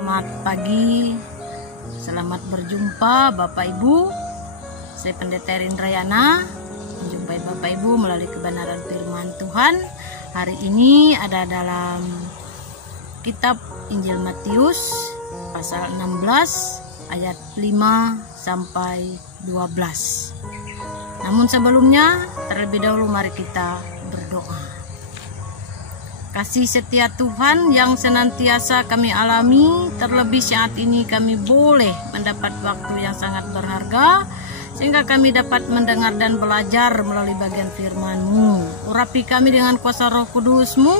Selamat pagi, selamat berjumpa Bapak Ibu. Saya Pendeta Rindrayana, menjumpai Bapak Ibu melalui kebenaran firman Tuhan. Hari ini ada dalam kitab Injil Matius pasal 16 ayat 5 sampai 12. Namun sebelumnya, terlebih dahulu mari kita berdoa. Kasih setia Tuhan yang senantiasa kami alami, terlebih saat ini kami boleh mendapat waktu yang sangat berharga, sehingga kami dapat mendengar dan belajar melalui bagian firman-Mu. Urapi kami dengan kuasa Roh Kudus-Mu,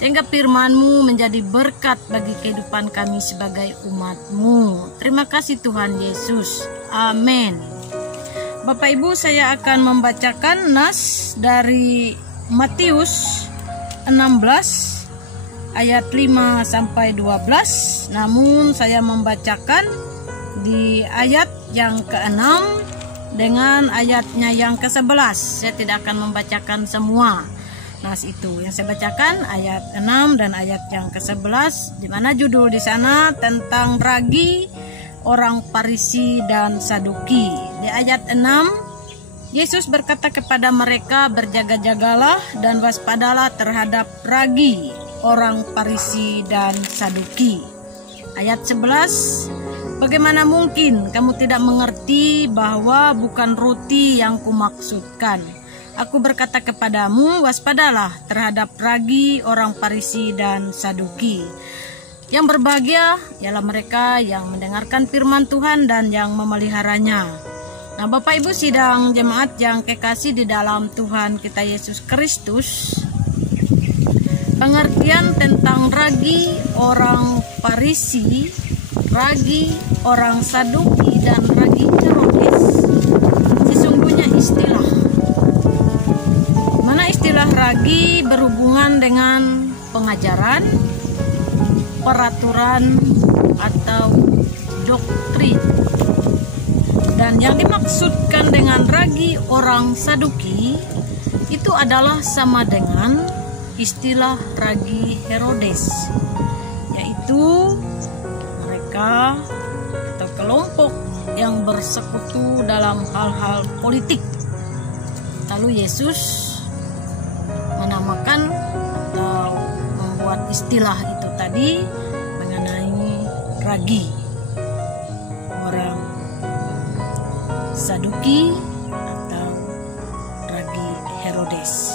sehingga firman-Mu menjadi berkat bagi kehidupan kami sebagai umat-Mu. Terima kasih Tuhan Yesus. Amin. Bapak Ibu, saya akan membacakan nas dari Matius 16 ayat 5 sampai 12. Namun saya membacakan di ayat yang ke-6 dengan ayatnya yang ke-11. Saya tidak akan membacakan semua nas itu. Yang saya bacakan ayat 6 dan ayat yang ke-11, di mana judul di sana tentang ragi orang Farisi dan Saduki. Di ayat 6, Yesus berkata kepada mereka, berjaga-jagalah dan waspadalah terhadap ragi orang Farisi dan Saduki. Ayat 11, bagaimana mungkin kamu tidak mengerti bahwa bukan roti yang kumaksudkan? Aku berkata kepadamu, waspadalah terhadap ragi orang Farisi dan Saduki. Yang berbahagia ialah mereka yang mendengarkan firman Tuhan dan yang memeliharanya. Nah, Bapak Ibu sidang jemaat yang kekasih di dalam Tuhan kita Yesus Kristus, pengertian tentang ragi orang Farisi, ragi orang Saduki, dan ragi Herodes sesungguhnya istilah. Mana istilah ragi berhubungan dengan pengajaran, peraturan, atau doktrin. Dan yang dimaksudkan dengan ragi orang Saduki itu adalah sama dengan istilah ragi Herodes, yaitu mereka atau kelompok yang bersekutu dalam hal-hal politik. Lalu Yesus menamakan atau membuat istilah itu tadi mengenai ragi orang Saduki atau ragi Herodes,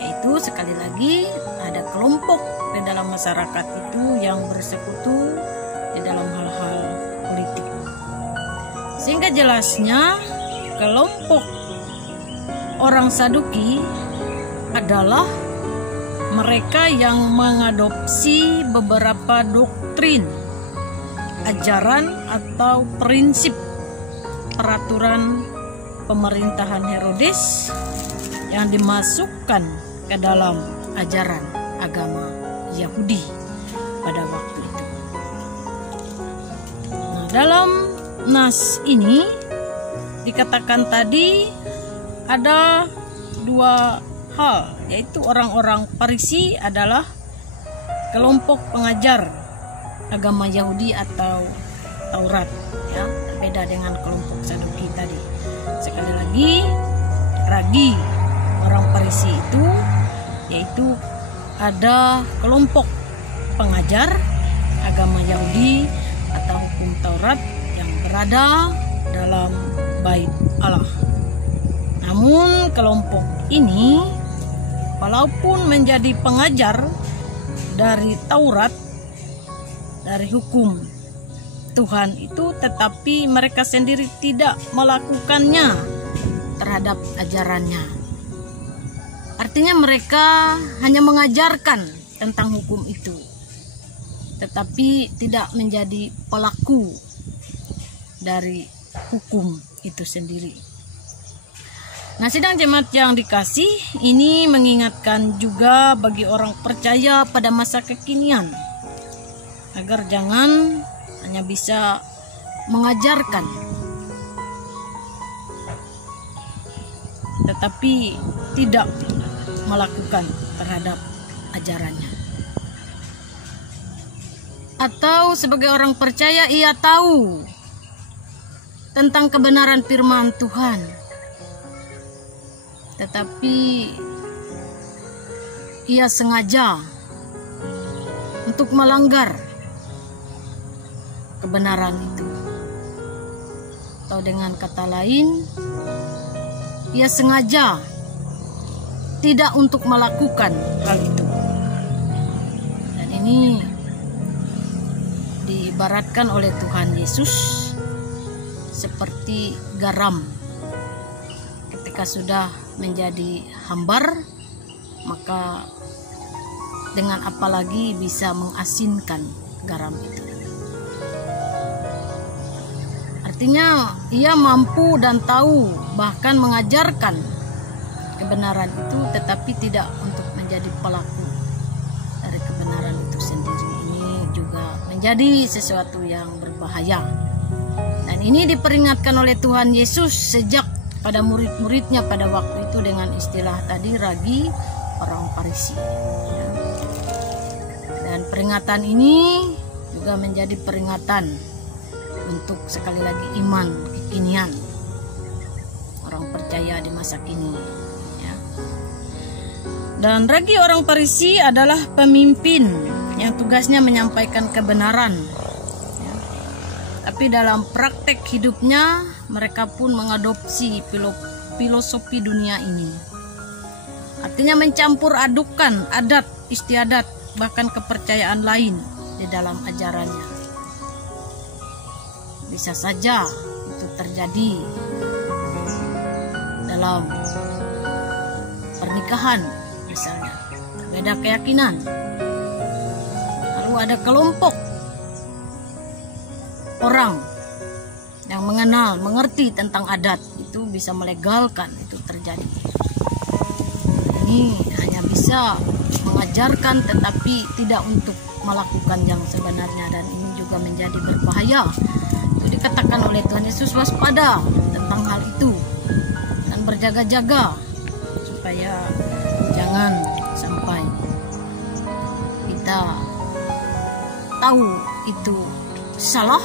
yaitu sekali lagi ada kelompok di dalam masyarakat itu yang bersekutu di dalam hal-hal politik. Sehingga jelasnya kelompok orang Saduki adalah mereka yang mengadopsi beberapa doktrin, ajaran atau prinsip peraturan pemerintahan Herodes yang dimasukkan ke dalam ajaran agama Yahudi pada waktu itu. Nah, dalam nas ini dikatakan tadi ada dua hal, yaitu orang-orang Farisi adalah kelompok pengajar agama Yahudi atau Taurat, ya, berbeda dengan kelompok Saduki tadi. Sekali lagi, ragi orang Farisi itu yaitu ada kelompok pengajar agama Yahudi atau hukum Taurat yang berada dalam bait Allah. Namun kelompok ini walaupun menjadi pengajar dari Taurat, dari hukum Tuhan itu, tetapi mereka sendiri tidak melakukannya terhadap ajarannya. Artinya mereka hanya mengajarkan tentang hukum itu, tetapi tidak menjadi pelaku dari hukum itu sendiri. Nah, sidang jemaat yang dikasih, ini mengingatkan juga bagi orang percaya pada masa kekinian, agar jangan hanya bisa mengajarkan, tetapi tidak melakukan terhadap ajarannya. atau sebagai orang percaya ia tahu tentang kebenaran firman Tuhan, tetapi ia sengaja untuk melanggar kebenaran itu. Atau dengan kata lain, ia sengaja tidak untuk melakukan hal itu. Dan ini diibaratkan oleh Tuhan Yesus seperti garam. Ketika sudah menjadi hambar, maka dengan apa lagi bisa mengasinkan garam itu. Artinya ia mampu dan tahu, bahkan mengajarkan kebenaran itu, tetapi tidak untuk menjadi pelaku dari kebenaran itu sendiri. Ini juga menjadi sesuatu yang berbahaya. Dan ini diperingatkan oleh Tuhan Yesus sejak pada murid-muridnya pada waktu itu dengan istilah tadi, ragi orang Farisi. Dan peringatan ini juga menjadi peringatan untuk sekali lagi iman kekinian orang percaya di masa kini, ya. Dan ragi orang Farisi adalah pemimpin yang tugasnya menyampaikan kebenaran, ya. Tapi dalam praktek hidupnya mereka pun mengadopsi filosofi dunia ini. Artinya mencampur adukan adat istiadat bahkan kepercayaan lain di dalam ajarannya. Bisa saja itu terjadi dalam pernikahan misalnya, beda keyakinan, lalu ada kelompok orang yang mengerti tentang adat, itu bisa melegalkan itu terjadi. Ini hanya bisa mengajarkan tetapi tidak untuk melakukan yang sebenarnya, dan ini juga menjadi berbahaya. Itu dikatakan oleh Tuhan Yesus, waspada tentang hal itu dan berjaga-jaga supaya jangan sampai kita tahu itu salah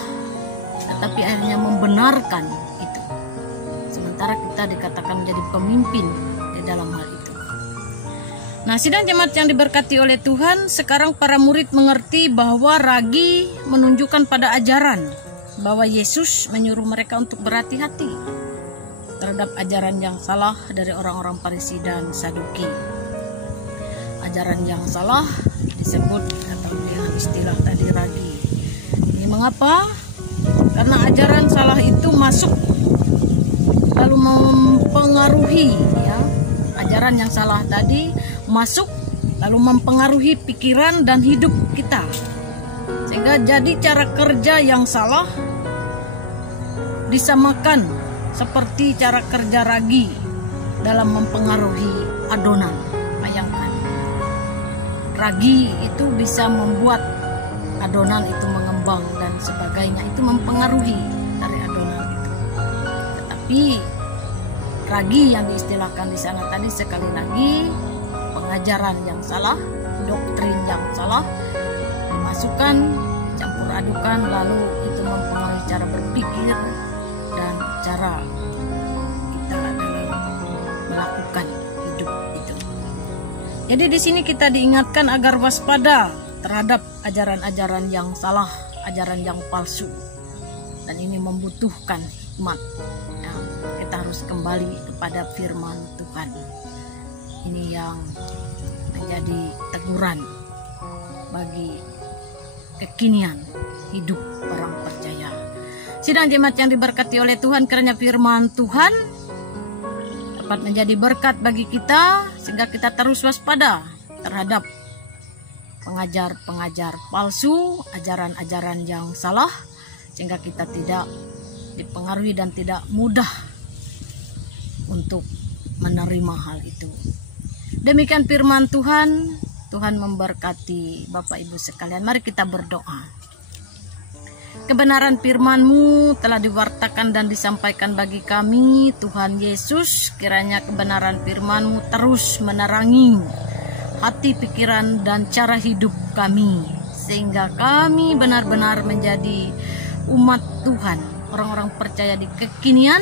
tetapi akhirnya membenarkan itu, sementara kita dikatakan menjadi pemimpin di dalam hal itu. Nah, sidang jemaat yang diberkati oleh Tuhan, sekarang para murid mengerti bahwa ragi menunjukkan pada ajaran bahwa Yesus menyuruh mereka untuk berhati-hati terhadap ajaran yang salah dari orang-orang Farisi dan Saduki. Ajaran yang salah disebut atau dengan istilah tadi ragi. Ini mengapa? Karena ajaran salah itu masuk lalu mempengaruhi, ya. Ajaran yang salah tadi masuk lalu mempengaruhi pikiran dan hidup kita, sehingga jadi cara kerja yang salah disamakan seperti cara kerja ragi dalam mempengaruhi adonan. Bayangkan, ragi itu bisa membuat adonan itu mengembang dan sebagainya, itu mempengaruhi dari adonan itu. Tetapi ragi yang diistilahkan di sana tadi sekali lagi pengajaran yang salah, doktrin yang salah dimasukkan, campur adukan, lalu itu mempengaruhi cara berpikir dan cara kita dalam melakukan hidup itu. Jadi di sini kita diingatkan agar waspada terhadap ajaran-ajaran yang salah, ajaran yang palsu, dan ini membutuhkan hikmat. Ya, kita harus kembali kepada firman Tuhan. Ini yang menjadi teguran bagi kekinian hidup orang percaya. Sidang jemaat yang diberkati oleh Tuhan, kiranya firman Tuhan dapat menjadi berkat bagi kita sehingga kita terus waspada terhadap pengajar-pengajar palsu, ajaran-ajaran yang salah, sehingga kita tidak dipengaruhi dan tidak mudah untuk menerima hal itu. Demikian firman Tuhan. Tuhan memberkati Bapak Ibu sekalian. Mari kita berdoa. Kebenaran firman-Mu telah diwartakan dan disampaikan bagi kami, Tuhan Yesus. Kiranya kebenaran firman-Mu terus menerangi hati, pikiran, dan cara hidup kami, sehingga kami benar-benar menjadi umat Tuhan, orang-orang percaya di kekinian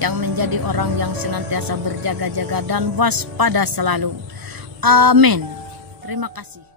yang menjadi orang yang senantiasa berjaga-jaga dan waspada selalu. Amin. Terima kasih.